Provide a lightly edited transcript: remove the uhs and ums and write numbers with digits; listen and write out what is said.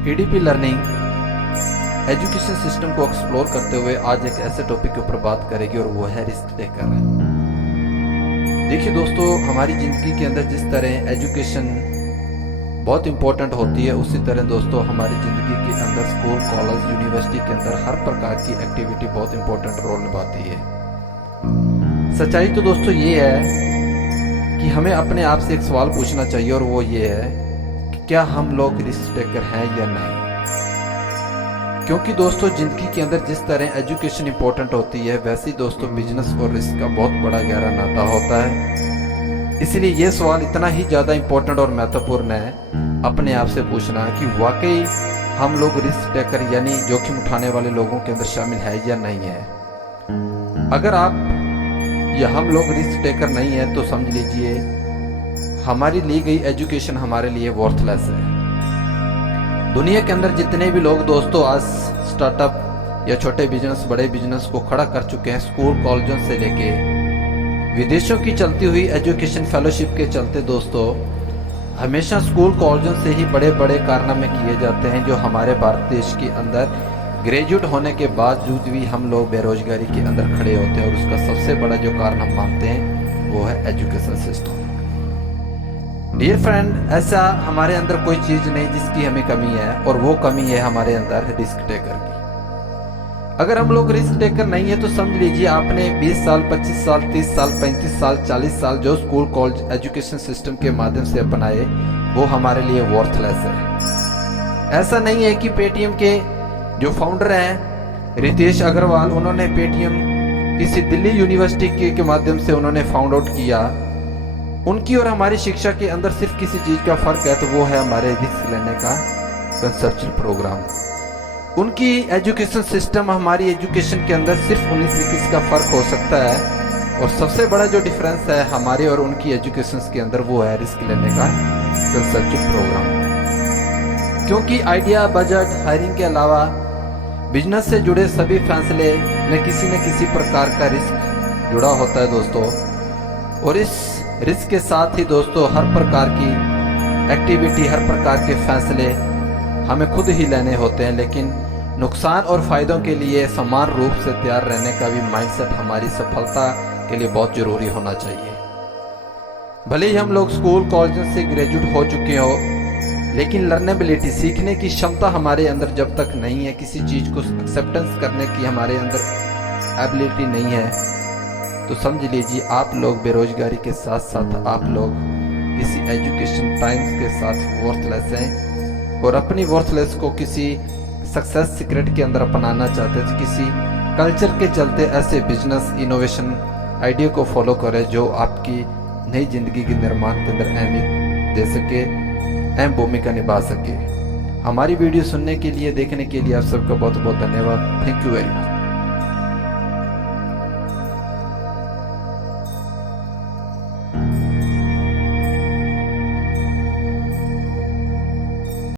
ADP learning education system को explore करते हुए आज एक ऐसे टॉपिक के ऊपर बात करेगी और वो है रिस्क टेकर। देखिए दोस्तों, हमारी ज़िंदगी के अंदर जिस तरह एजुकेशन बहुत इंपॉर्टेंट होती है, उसी तरह दोस्तों हमारी ज़िंदगी के अंदर स्कूल, कॉलेज, यूनिवर्सिटी के अंदर हर प्रकार की एक्टिविटी बहुत इंपॉर्टेंट रोल निभाती है। सच्चाई तो दोस्तों ये है कि हमें अपने आप से एक सवाल पूछना चाहिए और वो ये है कि क्या हम लोग रिस्क टेकर हैं या नहीं। क्योंकि दोस्तों ज़िंदगी के अंदर जिस तरह एजुकेशन इंपॉर्टेंट होती है, वैसे ही दोस्तों बिजनेस और रिस्क का बहुत बड़ा गहरा नाता होता है। इसलिए ये सवाल इतना ही ज़्यादा इंपॉर्टेंट और महत्वपूर्ण है अपने आप से पूछना कि वाकई हम लोग रिस्क टेकर यानी जोखिम उठाने वाले लोगों के अंदर शामिल है या नहीं है। अगर आप या हम लोग रिस्क टेकर नहीं है तो समझ लीजिए हमारी ली गई एजुकेशन हमारे लिए वर्थलेस है। दुनिया के अंदर जितने भी लोग दोस्तों आज स्टार्टअप या छोटे बिजनेस, बड़े बिजनेस को खड़ा कर चुके हैं, स्कूल कॉलेजों से लेके विदेशों की चलती हुई एजुकेशन फेलोशिप के चलते दोस्तों हमेशा स्कूल कॉलेजों से ही बड़े बड़े कारनामे किए जाते हैं, जो हमारे भारत देश के अंदर ग्रेजुएट होने के बावजूद भी हम लोग बेरोजगारी के अंदर खड़े होते हैं। और उसका सबसे बड़ा जो कारण हम मानते हैं वो है एजुकेशन सिस्टम। डियर फ्रेंड, ऐसा हमारे अंदर कोई चीज़ नहीं जिसकी हमें कमी है, और वो कमी है हमारे अंदर रिस्क टेकर की। अगर हम लोग रिस्क टेकर नहीं है तो समझ लीजिए आपने 20 साल, 25 साल, 30 साल, 35 साल, 40 साल जो स्कूल कॉलेज एजुकेशन सिस्टम के माध्यम से अपनाए वो हमारे लिए वर्थलेस है। ऐसा नहीं है कि पेटीएम के जो फाउंडर हैं रितेश अग्रवाल, उन्होंने पेटीएम किसी दिल्ली यूनिवर्सिटी के माध्यम से उन्होंने फाउंड आउट किया। उनकी और हमारी शिक्षा के अंदर सिर्फ किसी चीज़ का फ़र्क है, तो वो है हमारे रिस्क लेने का कंसेप्चुअल प्रोग्राम। उनकी एजुकेशन सिस्टम हमारी एजुकेशन के अंदर सिर्फ 19-21 का फ़र्क हो सकता है, और सबसे बड़ा जो डिफरेंस है हमारे और उनकी एजुकेशन के अंदर वो है रिस्क लेने का कंसेप्चुअल प्रोग्राम। क्योंकि आइडिया, बजट, हायरिंग के अलावा बिजनेस से जुड़े सभी फैसले में किसी न किसी प्रकार का रिस्क जुड़ा होता है दोस्तों। और इस रिस्क के साथ ही दोस्तों हर प्रकार की एक्टिविटी, हर प्रकार के फैसले हमें खुद ही लेने होते हैं। लेकिन नुकसान और फायदों के लिए समान रूप से तैयार रहने का भी माइंडसेट हमारी सफलता के लिए बहुत जरूरी होना चाहिए। भले ही हम लोग स्कूल कॉलेज से ग्रेजुएट हो चुके हो, लेकिन लर्नेबिलिटी, सीखने की क्षमता हमारे अंदर जब तक नहीं है, किसी चीज़ को एक्सेप्टेंस करने की हमारे अंदर एबिलिटी नहीं है, तो समझ लीजिए आप लोग बेरोजगारी के साथ साथ आप लोग किसी एजुकेशन टाइम्स के साथ वर्थलेस हैं, और अपनी वर्थलेस को किसी सक्सेस सीक्रेट के अंदर अपनाना चाहते हैं। किसी कल्चर के चलते ऐसे बिजनेस इनोवेशन आइडिया को फॉलो करें जो आपकी नई जिंदगी के निर्माण के अंदर अहमियत दे सके, अहम भूमिका निभा सके। हमारी वीडियो सुनने के लिए, देखने के लिए आप सबका बहुत बहुत धन्यवाद। Thank you very much.